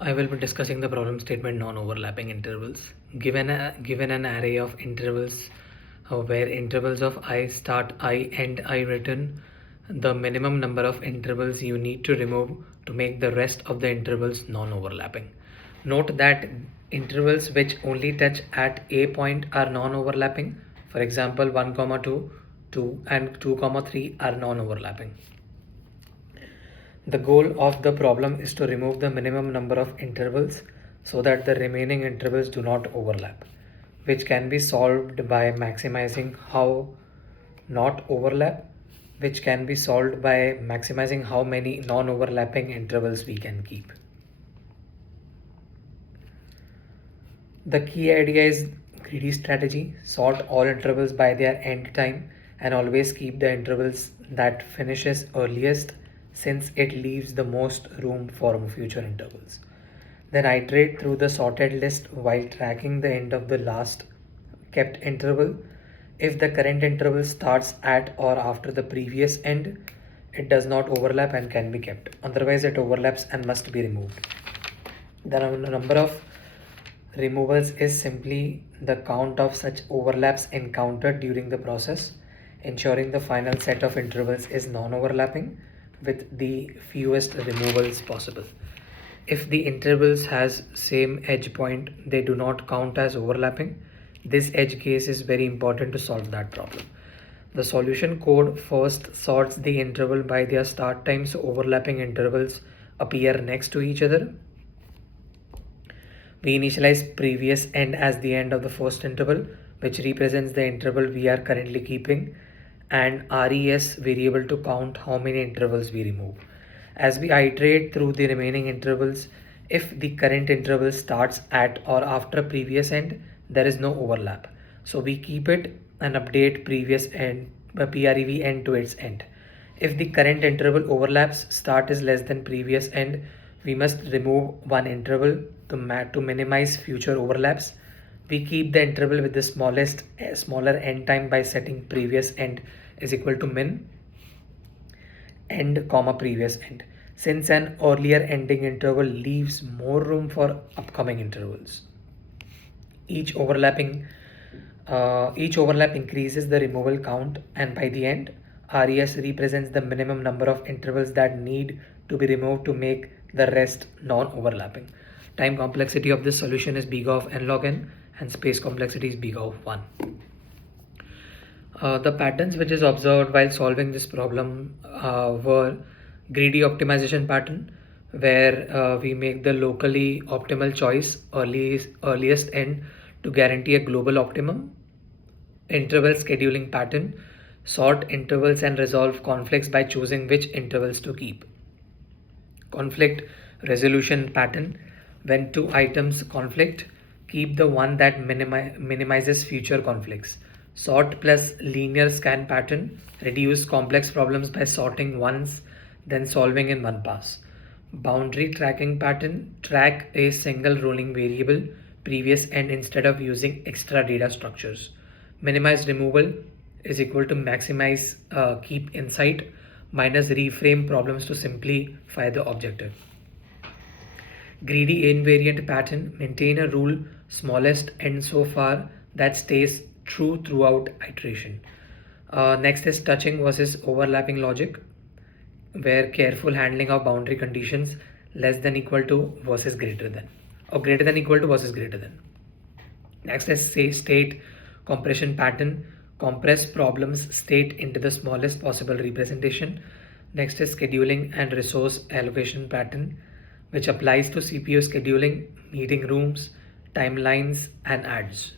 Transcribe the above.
I will be discussing the problem statement non-overlapping intervals. Given an array of intervals where intervals of I start I end I return, the minimum number of intervals you need to remove to make the rest of the intervals non-overlapping. Note that intervals which only touch at a point are non-overlapping. For example, 1, 2, 2 and 2, 3 are non-overlapping. The goal of the problem is to remove the minimum number of intervals so that the remaining intervals do not overlap, which can be solved by maximizing how not overlap, which can be solved by maximizing how many non-overlapping intervals we can keep. The key idea is greedy strategy: sort all intervals by their end time and always keep the intervals that finishes earliest, since it leaves the most room for future intervals. Then iterate through the sorted list while tracking the end of the last kept interval. If the current interval starts at or after the previous end, it does not overlap and can be kept. Otherwise, it overlaps and must be removed. The number of removals is simply the count of such overlaps encountered during the process, ensuring the final set of intervals is non-overlapping with the fewest removals possible. If the intervals has same edge point, they do not count as overlapping. This edge case is very important to solve that problem. The solution code first sorts the interval by their start time, so overlapping intervals appear next to each other. We initialize previous end as the end of the first interval, which represents the interval we are currently keeping, and res variable to count how many intervals we remove. As we iterate through the remaining intervals, if the current interval starts at or after previous end, there is no overlap. So we keep it and update previous end, prev end to its end. If the current interval overlaps, start is less than previous end, we must remove one interval to minimize future overlaps. We keep the interval with the smaller end time by setting previous end is equal to min end comma previous end, since an earlier ending interval leaves more room for upcoming intervals. Each overlap increases the removal count, and by the end, res represents the minimum number of intervals that need to be removed to make the rest non-overlapping. Time complexity of this solution is big of n log n, and space complexity is big of 1. The patterns which is observed while solving this problem were greedy optimization pattern, where we make the locally optimal choice earliest end to guarantee a global optimum. Interval scheduling pattern: sort intervals and resolve conflicts by choosing which intervals to keep. Conflict resolution pattern: when two items conflict, keep the one that minimizes future conflicts. Sort plus linear scan pattern: reduce complex problems by sorting once, then solving in one pass. Boundary tracking pattern: track a single rolling variable previous end instead of using extra data structures. Minimize removal is equal to maximize keep insight minus reframe problems to simplify the objective. Greedy invariant pattern: maintain a rule smallest end so far that stays true throughout iteration. Next is touching versus overlapping logic, where careful handling of boundary conditions less than equal to versus greater than, or greater than equal to versus greater than. Next is say state compression pattern: compress problems state into the smallest possible representation. Next is scheduling and resource allocation pattern, which applies to CPU scheduling, meeting rooms, timelines, and ads.